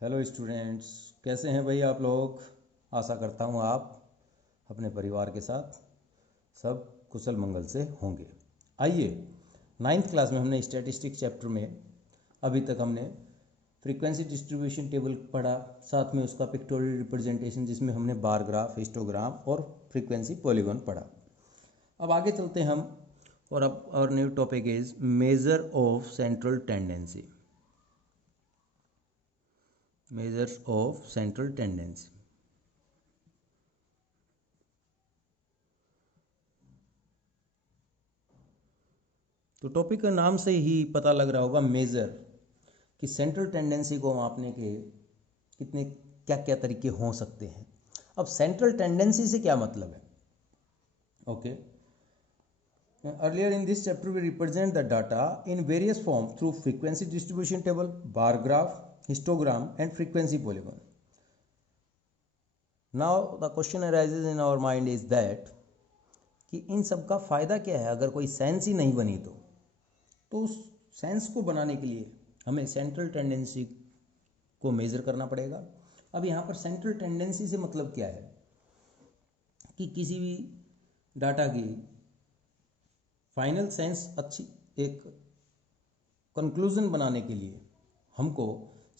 Hello students, कैसे हैं भाई आप लोग। आशा करता हूँ आप अपने परिवार के साथ सब कुशल मंगल से होंगे। आइए, नाइन्थ क्लास में हमने स्टैटिस्टिक्स चैप्टर में अभी तक हमने फ्रीक्वेंसी डिस्ट्रीब्यूशन टेबल पढ़ा, साथ में उसका पिक्टोरियल रिप्रेजेंटेशन जिसमें हमने बार ग्राफ, हिस्टोग्राम और फ्रीक्वेंसी पॉलीगॉन पढ़ा। अब आगे चलते हैं हम, और अब और new topic is measure of central tendency. measures of central tendency। तो टॉपिक का नाम से ही पता लग रहा होगा मेजर, कि सेंट्रल टेंडेंसी को मापने के कितने क्या क्या तरीके हो सकते हैं। अब सेंट्रल टेंडेंसी से क्या मतलब है? Okay, earlier in this chapter we represent the data in various form through frequency distribution table, bar graph, histogram and frequency polygon. Now the question arises in our mind is that कि इन सब का फ़ायदा क्या है अगर कोई sense ही नहीं बनी तो उस सेंस को बनाने के लिए हमें सेंट्रल टेंडेंसी को मेज़र करना पड़ेगा। अब यहाँ पर सेंट्रल टेंडेंसी से मतलब क्या है कि किसी भी डाटा की फाइनल सेंस अच्छी एक कंक्लूजन बनाने के लिए हमको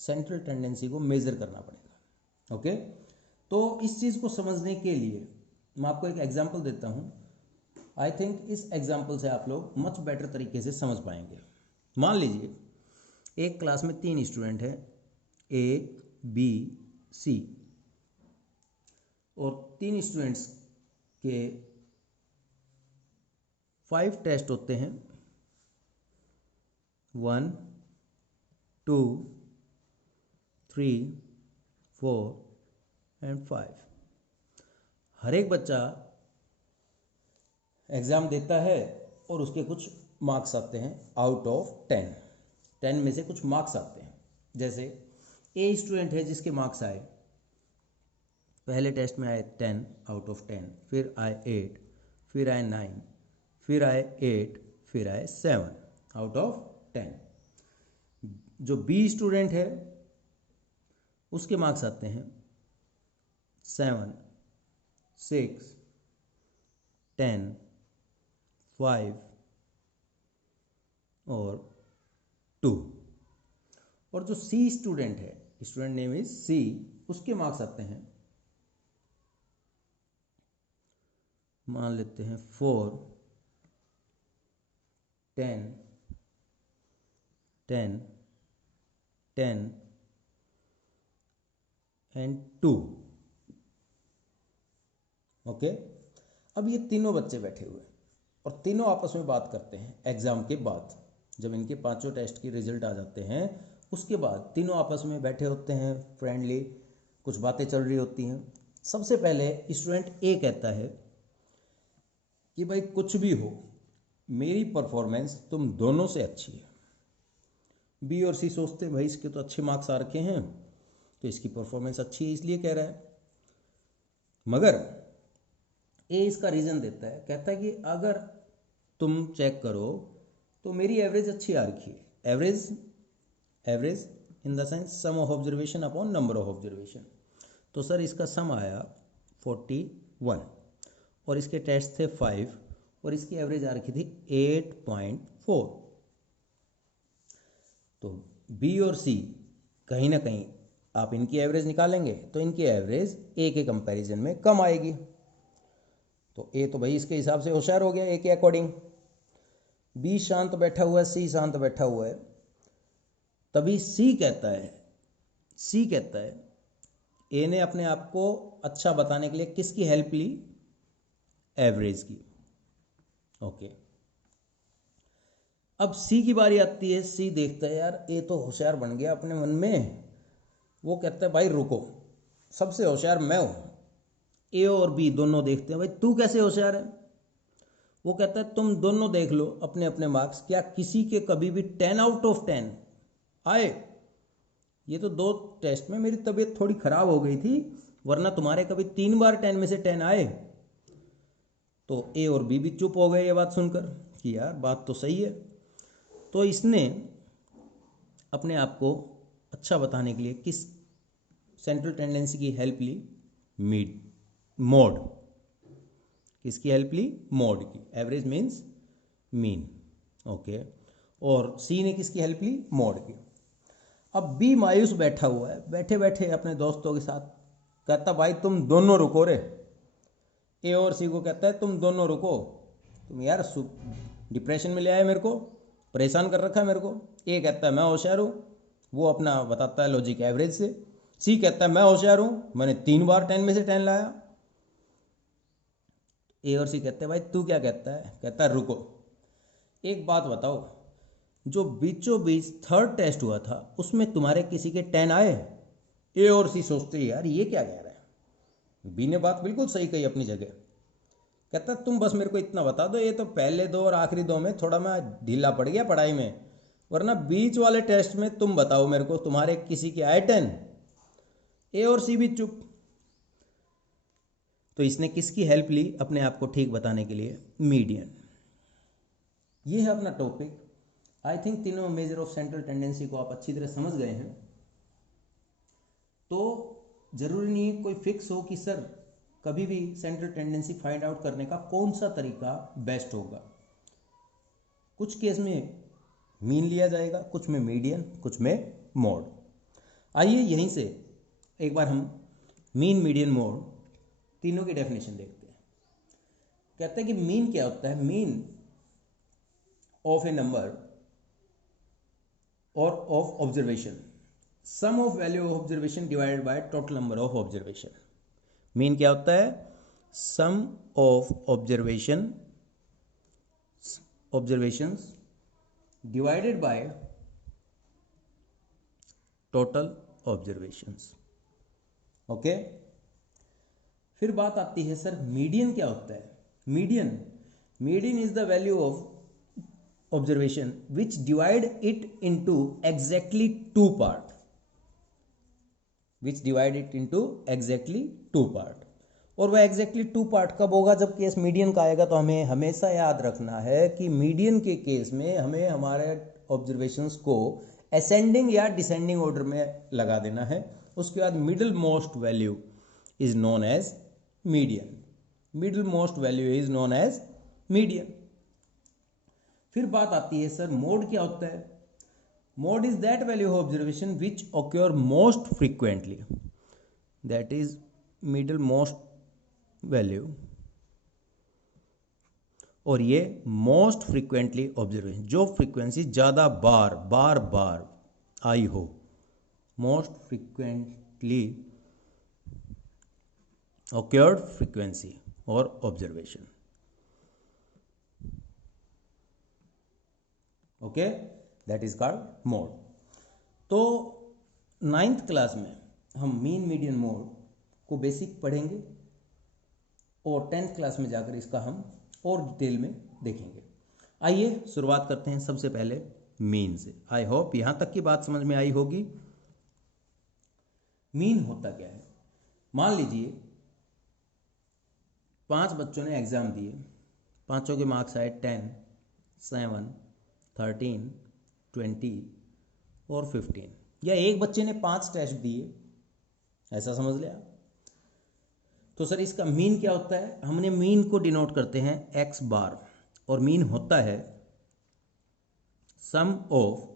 सेंट्रल टेंडेंसी को मेज़र करना पड़ेगा। ओके, तो इस चीज़ को समझने के लिए मैं आपको एक एग्जांपल देता हूँ। आई थिंक इस एग्जाम्पल से आप लोग मच बेटर तरीके से समझ पाएंगे। मान लीजिए एक क्लास में 3 स्टूडेंट हैं, ए, बी, सी, और 3 स्टूडेंट्स के 5 टेस्ट होते हैं, 1, 2, 3, 4 एंड 5। हर एक बच्चा एग्ज़ाम देता है और उसके कुछ मार्क्स आते हैं आउट ऑफ 10 में से कुछ मार्क्स आते हैं। जैसे ए स्टूडेंट है जिसके मार्क्स आए, पहले टेस्ट में आए 10 आउट ऑफ 10, फिर आए 8, फिर आए 9, फिर आए 8, फिर आए 7 आउट ऑफ 10। जो बी स्टूडेंट है उसके मार्क्स आते हैं 7, 6, 10, 5 और 2। और जो सी स्टूडेंट है, स्टूडेंट नेम इज सी, उसके मार्क्स आते हैं, मान लेते हैं 4, 10, 10, 10 एंड 2। ओके, अब ये तीनों बच्चे बैठे हुए और तीनों आपस में बात करते हैं एग्ज़ाम के बाद। जब इनके 5 टेस्ट की रिजल्ट आ जाते हैं उसके बाद तीनों आपस में बैठे होते हैं, फ्रेंडली कुछ बातें चल रही होती हैं। सबसे पहले स्टूडेंट ए कहता है कि भाई कुछ भी हो, मेरी परफॉर्मेंस तुम दोनों से अच्छी है। बी और सी सोचते हैं भाई इसके तो अच्छे मार्क्स आ रखे हैं तो इसकी परफॉर्मेंस अच्छी है इसलिए कह रहा है। मगर ए इसका रीज़न देता है, कहता है कि अगर तुम चेक करो तो मेरी एवरेज अच्छी आ रखी है। Average in the sense sum of observation upon number of observation. तो सर इसका सम आया 41 और इसके टेस्ट थे 5 और इसकी एवरेज आ रखी थी 8.4। तो बी और सी कहीं ना कहीं आप इनकी एवरेज निकालेंगे तो इनकी एवरेज ए के कंपैरिजन में कम आएगी। तो ए तो भाई इसके हिसाब से होशियार हो गया ए के अकॉर्डिंग। बी शांत बैठा हुआ है, सी शांत बैठा हुआ है। तभी सी कहता है ए ने अपने आप को अच्छा बताने के लिए किसकी हेल्प ली? एवरेज की। ओके, अब सी की बारी आती है। सी देखता है यार ए तो होशियार बन गया अपने मन में। वो कहता है भाई रुको, सबसे होशियार मैं हूं। ए और बी दोनों देखते हैं भाई तू कैसे होशियार है। वो कहता है तुम दोनों देख लो अपने अपने मार्क्स, क्या किसी के कभी भी 10 आउट ऑफ 10 आए? ये तो 2 टेस्ट में मेरी तबीयत थोड़ी खराब हो गई थी, वरना तुम्हारे कभी 3 बार 10 में से 10 आए। तो ए और बी भी चुप हो गए ये बात सुनकर कि यार बात तो सही है। तो इसने अपने आप को अच्छा बताने के लिए सेंट्रल टेंडेंसी की हेल्प ली? मोड। किसकी हेल्प ली? मोड की। Average means mean. ओके। और सी ने किसकी हेल्प ली? मोड की। अब बी मायूस बैठा हुआ है, बैठे बैठे अपने दोस्तों के साथ कहता भाई तुम दोनों रुको रे। ए और सी को कहता है तुम दोनों रुको, तुम यार डिप्रेशन में ले आए, मेरे को परेशान कर रखा है मेरे को। ए कहता है मैं होशियार हूँ, वो अपना बताता है लॉजिक एवरेज से। सी कहता है मैं होशियार हूँ, मैंने 3 बार 10 में से 10 लाया। ए और सी कहते हैं भाई तू क्या कहता है? कहता है रुको, एक बात बताओ, जो बीचों बीच थर्ड टेस्ट हुआ था उसमें तुम्हारे किसी के 10 आए? ए और सी सोचते हैं यार ये क्या कह रहा है, बी ने बात बिल्कुल सही कही अपनी जगह। कहता तुम बस मेरे को इतना बता दो, ये तो पहले 2 और आखिरी 2 में थोड़ा मैं ढीला पड़ गया पढ़ाई में, वरना बीच वाले टेस्ट में तुम बताओ मेरे को तुम्हारे किसी के आए 10? ए और सी भी चुप। तो इसने किसकी हेल्प ली अपने आप को ठीक बताने के लिए? मीडियन। ये है अपना टॉपिक। आई थिंक तीनों मेजर ऑफ सेंट्रल टेंडेंसी को आप अच्छी तरह समझ गए हैं। तो जरूरी नहीं है कोई फिक्स हो कि सर कभी भी सेंट्रल टेंडेंसी फाइंड आउट करने का कौन सा तरीका बेस्ट होगा। कुछ केस में मीन लिया जाएगा, कुछ में मीडियन, कुछ में मोड। आइए यहीं से एक बार हम मीन, मीडियन, मोड तीनों की डेफिनेशन देखते हैं। कहते हैं कि मीन क्या होता है? मीन ऑफ ए नंबर और of observation, sum of value of observation divided by total number of observation. Mean क्या होता है? Sum of observations divided by total observations. Okay. फिर बात आती है सर मीडियन क्या होता है? Median is the value of observation which divide it into exactly 2 part. और वह एग्जैक्टली 2 पार्ट कब होगा? जब केस मीडियन का आएगा। तो हमें हमेशा याद रखना है कि मीडियन के केस में हमें हमारे ऑब्जर्वेशंस को असेंडिंग या डिसेंडिंग ऑर्डर में लगा देना है। उसके बाद middle most value is known as median. फिर बात आती है सर मोड क्या होता है? Mode is that value of observation which occur most frequently, that is middle most value. और ये मोस्ट फ्रीक्वेंटली ऑब्जर्वेशन, जो फ्रीक्वेंसी ज़्यादा बार आई हो, मोस्ट फ्रीक्वेंटली ऑक्योर्ड फ्रीक्वेंसी और observation. Okay, that is called mode. तो 9th क्लास में हम मीन, मीडियन, मोड को बेसिक पढ़ेंगे और 10th क्लास में जाकर इसका हम और डिटेल में देखेंगे। आइए शुरुआत करते हैं सबसे पहले मीन से। आई होप यहां तक की बात समझ में आई होगी। मीन होता क्या है? मान लीजिए 5 बच्चों ने एग्जाम दिए, पांचों के मार्क्स आए 10, 7, 13, 20 और 15। या एक बच्चे ने 5 टेस्ट दिए, ऐसा समझ लिया। तो सर इसका मीन क्या होता है? हमने मीन को डिनोट करते हैं x बार, और मीन होता है sum of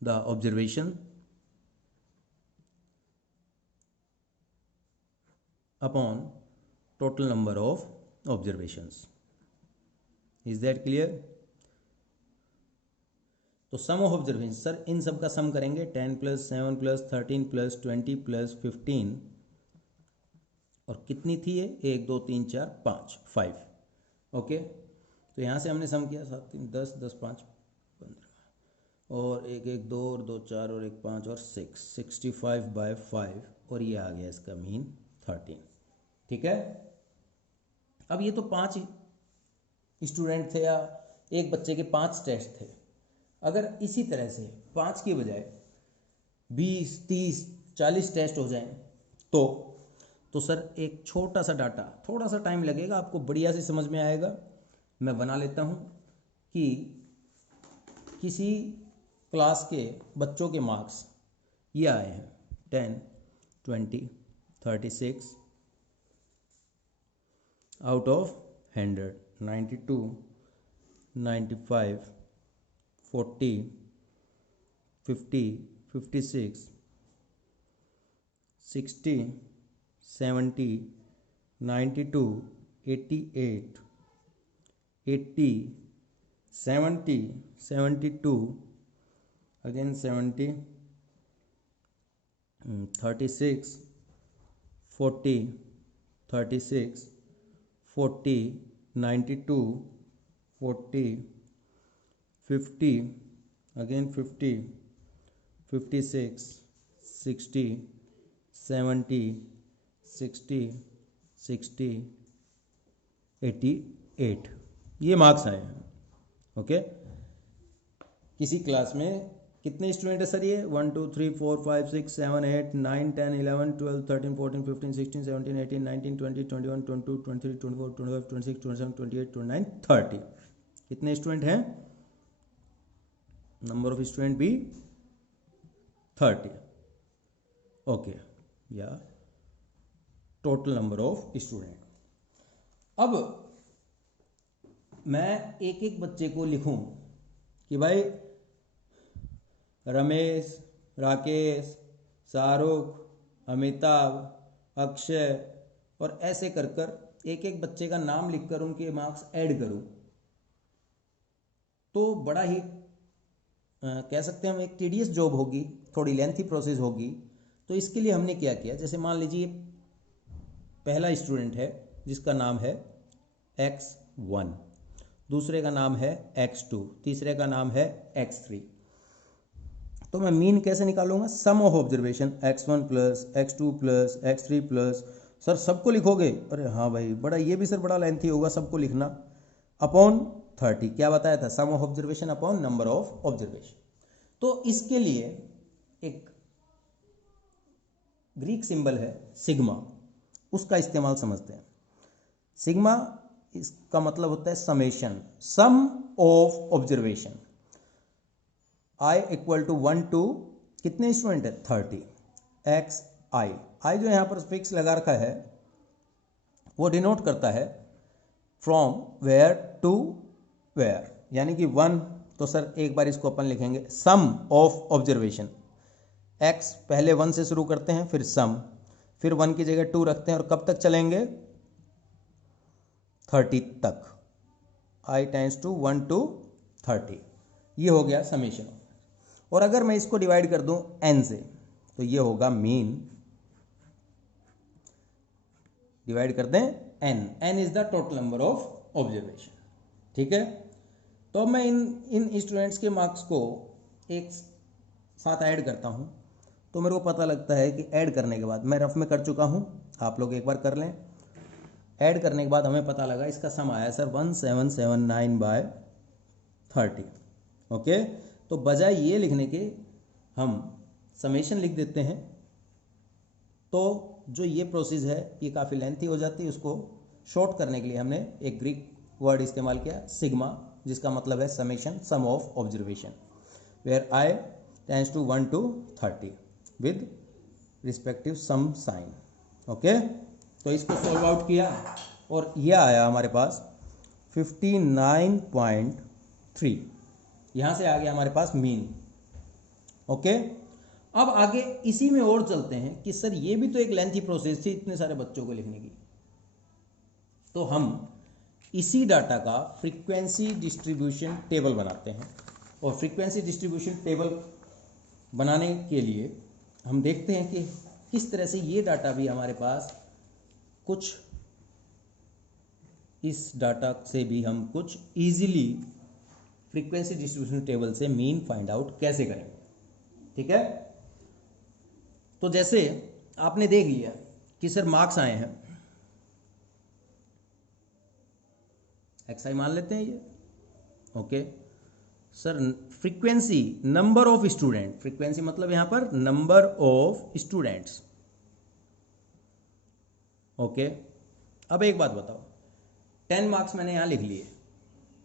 the observation upon total number of observations. Is that clear? तो सम ऑफ ऑब्जर्वेशन, सर इन सब का सम करेंगे 10 + 7 + 13 + 20 + 15, और कितनी थी ये? 1 2 3 4 5। ओके, तो यहाँ से हमने सम किया 7 3 10 10 5 15, और 1 1 2 और 2 4 और 1 5 और 6, 65/5, और ये आ गया इसका मीन 13। ठीक है। अब ये तो 5 स्टूडेंट थे या एक बच्चे के 5 टेस्ट थे। अगर इसी तरह से 5 की बजाय 20 30 40 टेस्ट हो जाएं तो सर एक छोटा सा डाटा, थोड़ा सा टाइम लगेगा, आपको बढ़िया से समझ में आएगा। मैं बना लेता हूँ कि किसी क्लास के बच्चों के मार्क्स ये आए हैं 10, 20, 36 out of 100, 92, 95, 40, 50, 56, 60, 70, 92, 88, 80, 70, 72, again 70, 36, 40, 36, 40, 92, 40, 50, again 50, 56, 60, 70, 60, 60, 88, ये मार्क्स आए हैं। ओके, किसी क्लास में कितने स्टूडेंट है सर? ये 1 2 3 4 5 6 7 8 9 10 11 12 13 14 15 16 17 18 19 20 21 22 23 24 25 26 27 28 29 30। कितने स्टूडेंट हैं? नंबर ऑफ स्टूडेंट भी 30। ओके, या टोटल नंबर ऑफ स्टूडेंट। अब मैं एक एक बच्चे को लिखूं कि भाई रमेश, राकेश, शाहरुख, अमिताभ, अक्षय, और ऐसे कर कर एक एक बच्चे का नाम लिखकर उनके मार्क्स ऐड करूं, तो बड़ा ही कह सकते हैं हम एक टीडियस जॉब होगी, थोड़ी लेंथी प्रोसेस होगी। तो इसके लिए हमने क्या किया, जैसे मान लीजिए पहला स्टूडेंट है जिसका नाम है x1, दूसरे का नाम है x2, तीसरे का नाम है x3। तो मैं मीन कैसे निकालूंगा? Sum of observation x1 plus x2 plus x3 plus, sir सबको लिखोगे? अरे हाँ भाई, बड़ा ये भी सर बड़ा लेंथी होगा सबको लिखना, अपॉन 30। क्या बताया था? Sum of observation upon number of observation. तो इसके लिए एक ग्रीक सिंबल है सिग्मा, उसका इस्तेमाल समझते हैं। सिग्मा इसका मतलब होता है summation, sum of observation. i equal to 1 to कितने स्टूडेंट है? 30, एक्स आई। आई जो यहां पर फिक्स लगा रखा है वो डिनोट करता है फ्रॉम वेयर टू वेयर, यानी कि 1, तो सर एक बार इसको अपन लिखेंगे सम ऑफ ऑब्जर्वेशन। x पहले 1 से शुरू करते हैं, फिर सम, फिर 1 की जगह 2 रखते हैं, और कब तक चलेंगे? 30 तक। i टेंड्स टू 1 टू 30, ये हो गया समेशन। और अगर मैं इसको डिवाइड कर दूं n से, तो ये होगा मीन, डिवाइड कर दें n is the total number of observation. ठीक है, तो मैं इन स्टूडेंट्स के मार्क्स को एक साथ ऐड करता हूं, तो मेरे को पता लगता है कि ऐड करने के बाद, मैं रफ में कर चुका हूं, आप लोग एक बार कर लें। ऐड करने के बाद हमें पता लगा इसका सम आया सर 1779/30। ओके, तो बजाय ये लिखने के हम समेशन लिख देते हैं, तो जो ये प्रोसेस है ये काफ़ी लेंथी हो जाती है। उसको शॉर्ट करने के लिए हमने एक ग्रीक वर्ड इस्तेमाल किया सिग्मा, जिसका मतलब है summation, sum of observation, where i tends to 1 to 30 with respective sum sign. Okay, तो इसको सॉल्व आउट किया और यह आया हमारे पास 59.3। यहाँ से आ गया हमारे पास मीन। ओके, अब आगे इसी में और चलते हैं कि सर ये भी तो एक लेंथी प्रोसेस थी इतने सारे बच्चों को लिखने की। तो हम इसी डाटा का फ्रीक्वेंसी डिस्ट्रीब्यूशन टेबल बनाते हैं, और फ्रीक्वेंसी डिस्ट्रीब्यूशन टेबल बनाने के लिए हम देखते हैं कि किस तरह से ये डाटा भी हमारे पास कुछ, इस डाटा से भी हम कुछ इजीली फ्रीक्वेंसी डिस्ट्रीब्यूशन टेबल से मीन फाइंड आउट कैसे करेंगे। ठीक है, तो जैसे आपने देख लिया कि सर मार्क्स आए हैं, एक्स आई मान लेते हैं ये। Okay sir, frequency number of student, frequency मतलब यहां पर नंबर ऑफ स्टूडेंट्स। ओके, अब एक बात बताओ, 10 मार्क्स मैंने यहां लिख लिए।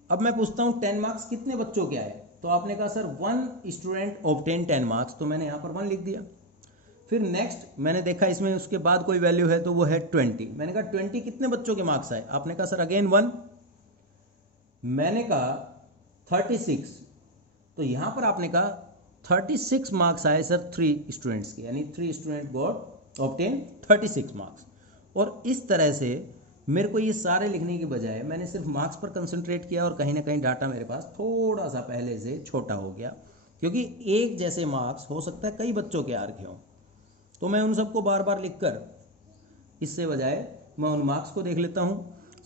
अब मैं पूछता हूं 10 मार्क्स कितने बच्चों के आए? तो आपने कहा सर 1 स्टूडेंट ऑब्टेन 10 मार्क्स, तो मैंने यहां पर 1 लिख दिया। फिर नेक्स्ट मैंने देखा इसमें उसके बाद कोई वैल्यू है तो वो है 20। मैंने कहा 20 कितने बच्चों के मार्क्स आए? आपने कहा सर अगेन 1। मैंने कहा 36, तो यहां पर आपने कहा 36 मार्क्स आए सर 3 स्टूडेंट्स के, यानी 3 स्टूडेंट गॉट ऑब्टेन 36 मार्क्स। और इस तरह से मेरे को ये सारे लिखने के बजाय मैंने सिर्फ मार्क्स पर कंसंट्रेट किया और कहीं ना कहीं डाटा मेरे पास थोड़ा सा पहले से छोटा हो गया, क्योंकि एक जैसे मार्क्स हो सकता है कई बच्चों के आ रखे हों, तो मैं उन सबको बार बार लिख कर इससे बजाय मैं उन मार्क्स को देख लेता हूँ।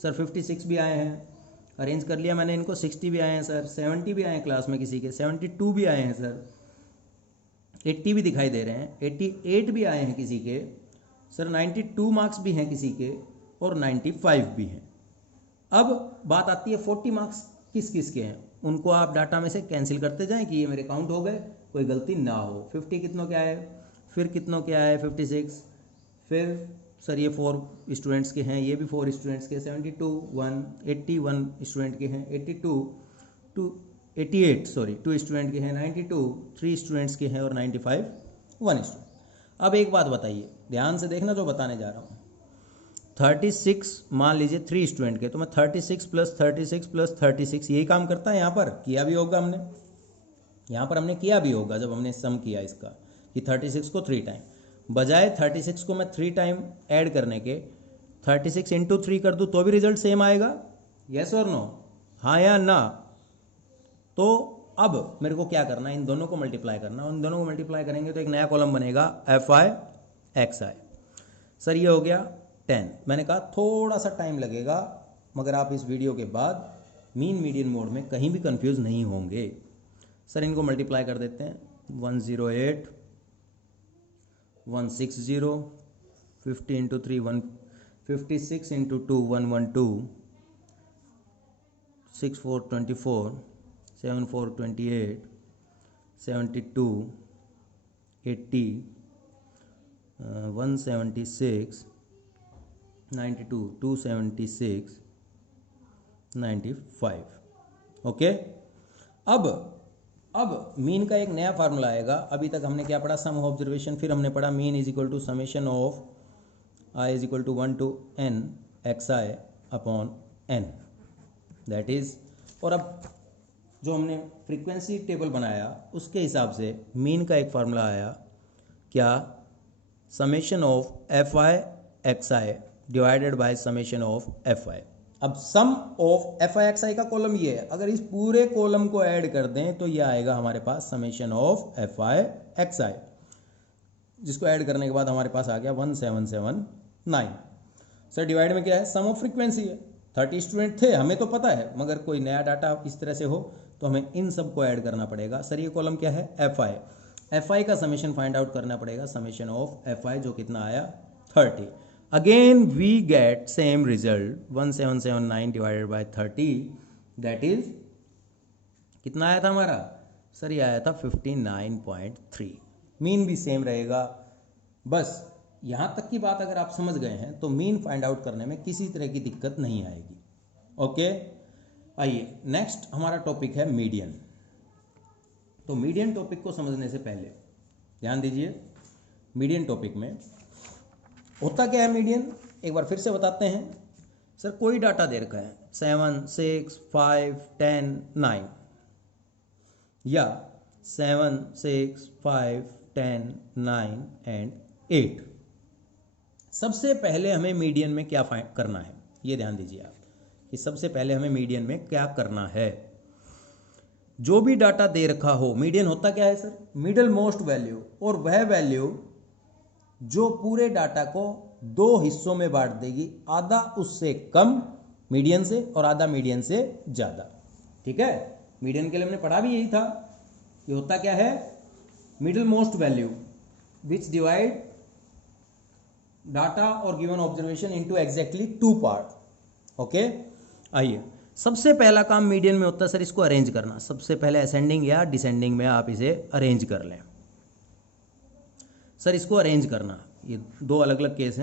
सर 56 भी आए हैं, अरेंज कर लिया मैंने इनको, 60 भी आए हैं सर, 70 भी आए हैं क्लास में किसी के, 72 भी आए हैं सर, 80 भी दिखाई दे रहे हैं, 88 भी आए हैं किसी के सर, 92 मार्क्स भी हैं किसी के और 95 भी हैं। अब बात आती है 40 मार्क्स किस किस के हैं, उनको आप डाटा में से कैंसिल करते जाएं कि ये मेरे काउंट हो गए, कोई गलती ना हो। 50 कितनों के आए, फिर कितनों के आए 56, फिर सर ये 4 स्टूडेंट्स के हैं, ये भी 4 स्टूडेंट्स के, 72 1, 81 स्टूडेंट के हैं, 82 2, 88 सॉरी 2 स्टूडेंट के हैं, 92 3 स्टूडेंट्स के हैं और 95 1 स्टूडेंट। अब एक बात बताइए, ध्यान से देखना जो बताने जा रहा हूँ। 36 मान लीजिए 3 स्टूडेंट के, तो मैं 36 प्लस 36 प्लस 36 यही काम करता है, यहाँ पर किया भी होगा हमने, यहाँ पर हमने किया भी होगा जब हमने सम किया इसका कि 36 को 3 टाइम, बजाय 36 को मैं 3 टाइम ऐड करने के 36 इंटू 3 कर दूँ तो भी रिजल्ट सेम आएगा, यस और नो, हाँ या ना? तो अब मेरे को क्या करना है, इन दोनों को मल्टीप्लाई करना, उन दोनों को मल्टीप्लाई करेंगे तो एक नया कॉलम बनेगा FI XI। सर ये हो गया 10। मैंने कहा थोड़ा सा टाइम लगेगा, मगर आप इस वीडियो के बाद मीन मीडियन मोड में कहीं भी कंफ्यूज नहीं होंगे। सर इनको मल्टीप्लाई कर देते हैं, 108 160, 50 इंटू 3 156 इंटू 2 112, 6 4 24, 7 4 28, 72 80, 176, 92 276, 95। ओके, अब मीन का एक नया फार्मूला आएगा। अभी तक हमने क्या पढ़ा, सम ऑफ ऑब्जर्वेशन, फिर हमने पढ़ा mean is equal to summation of i is equal to 1 to n xi upon n, that is. और अब जो हमने फ्रीक्वेंसी टेबल बनाया उसके हिसाब से मीन का एक फार्मूला आया, क्या, summation of FI XI divided by summation of FI। अब सम ऑफ FI XI का कॉलम ये है, अगर इस पूरे कॉलम को ऐड कर दें तो ये आएगा हमारे पास समेशन ऑफ FI XI, जिसको ऐड करने के बाद हमारे पास आ गया 1779। सर डिवाइड में क्या है, सम ऑफ फ्रीक्वेंसी है, 30 स्टूडेंट थे हमें तो पता है, मगर कोई नया डाटा इस तरह से हो तो हमें इन सब को ऐड करना पड़ेगा। सर ये कॉलम क्या है, FI का समेशन फाइंड आउट करना पड़ेगा, समेशन ऑफ FI जो कितना आया 30। Again we get same result 1779 divided by 30, that is कितना आया था हमारा, सर ये आया था 59.3। मीन भी सेम रहेगा, बस यहाँ तक की बात अगर आप समझ गए हैं तो मीन फाइंड आउट करने में किसी तरह की दिक्कत नहीं आएगी। ओके, आइए नेक्स्ट हमारा टॉपिक है मीडियन। तो मीडियन टॉपिक को समझने से पहले ध्यान दीजिए, मीडियन टॉपिक में होता क्या है मीडियन, एक बार फिर से बताते हैं। सर कोई डाटा दे रखा है 7 6 5 10 9 या 7 6 5 10 9 एंड 8। सबसे पहले हमें मीडियन में क्या फाइंड करना है, ये ध्यान दीजिए आप कि सबसे पहले हमें मीडियन में क्या करना है। जो भी डाटा दे रखा हो, मीडियन होता क्या है सर, मिडल मोस्ट वैल्यू, और वह वैल्यू जो पूरे डाटा को 2 हिस्सों में बांट देगी, आधा उससे कम मीडियन से और आधा मीडियन से ज़्यादा। ठीक है, मीडियन के लिए हमने पढ़ा भी यही था। ये होता क्या है, middle most value which divide data और given observation into exactly 2 part. Okay, आइए सबसे पहला काम मीडियन में होता है सर इसको अरेंज करना। सबसे पहले असेंडिंग या डिसेंडिंग में आप इसे अरेंज कर लें। सर इसको अरेंज करना, ये 2 अलग अलग केस हैं।